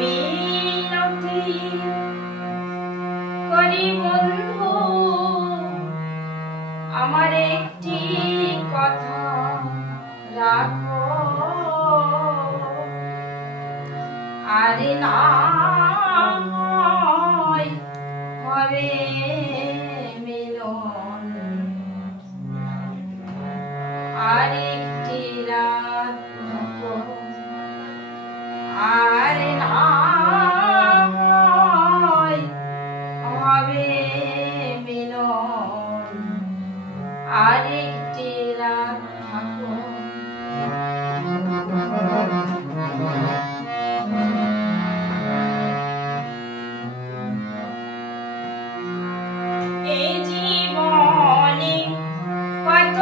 মিনতি করি বন্ধু, আমার একটি কথা রাখো। আরে না হবে মিলন, আরেকটি রাত থাকো। আরে না হবে মিলন, আরেকটি রাত থাকো। এই জীবনে কত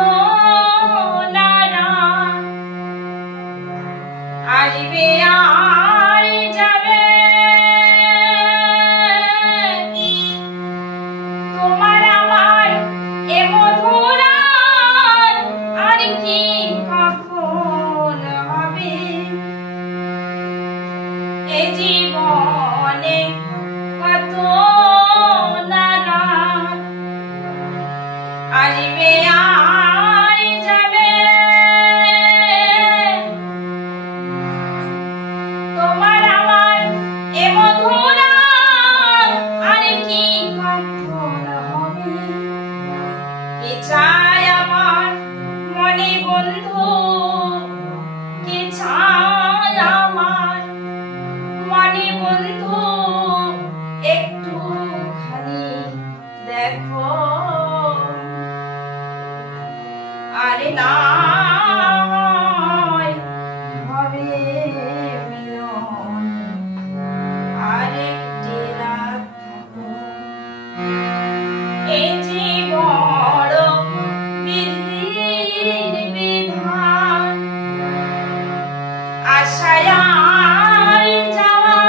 নানা আসবে আর যাবে, তোমার আমার এ মধুর আর কি কখন হবে। এই জীবনে কত নানা আসবে আর যাবে, তোমার আমার এ মধুর আর কি কখন হবে। কি চাই আমার মনে বন্ধু, কি চাই আমার মনে বন্ধু, একটুখানি দেখো। আরে না হবে মিলন, আরেকটি রাত থাকো। এই যে বড় বিধির বিধান, আশায় আর যাওয়া,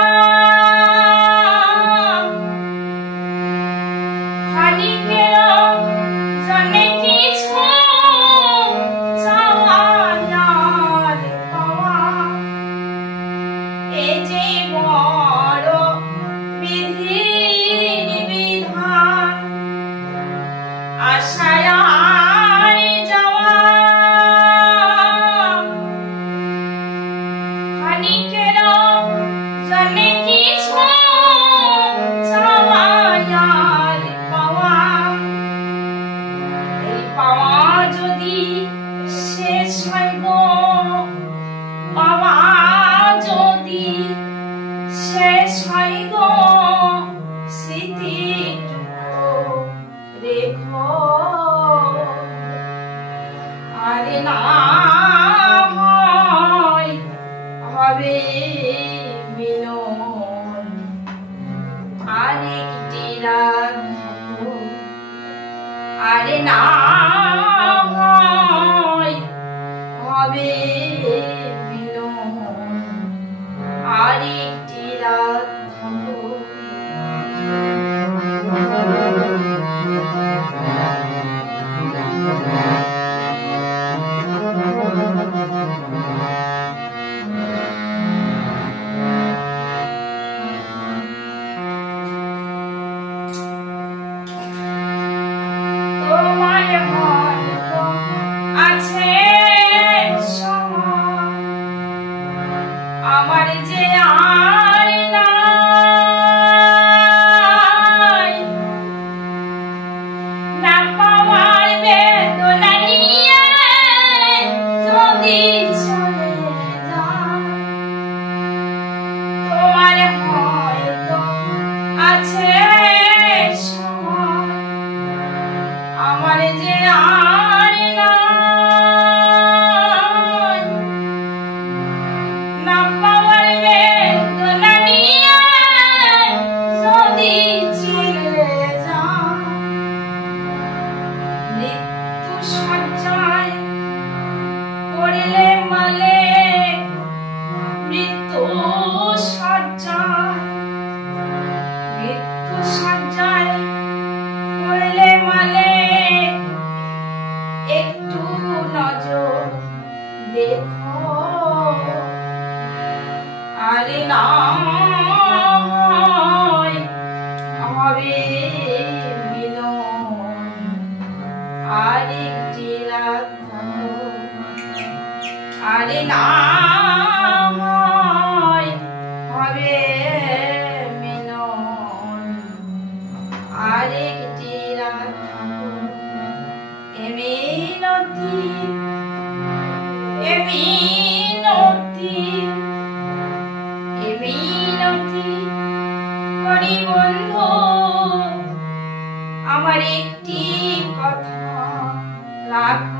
ক্ষণিকের জন্যে কিছু চাওয়া আর পাওয়া। এই যে বড় বিধির বিধান, আশায় আর যাওয়া, ক্ষণিকের জন্যে কিছু চাওয়া আর পাওয়া। এই পাওয়া যদি শেষ হয় গো, পাওয়া যদি শেষ হয় গো, স্মৃতিটুকু রেখো। আরে না হবে মিলন, আরেকটি রাত থাকো। আরে না হবে মিলন, আরেকটি রাত থাকো। তোমায় হয়তো আছে সময়, আমার যে আর নাই। না পাওয়ার বেদনা নিয়ে যদি চলে যায়, তোমার হয়তো আছে সময়, আমার যে আর নাই। না পাওয়ার বেদনা নিয়ে যদি চিরে যায়, মৃত্যু শয্যায় পড়লে মালে, মৃত্যু শয্যায়, মৃত্যু শয্যায় পড়লে মালে, একটু নজর দেখো। আরে না মিনতি করি বন্ধু, আমার একটি কথা রাখো।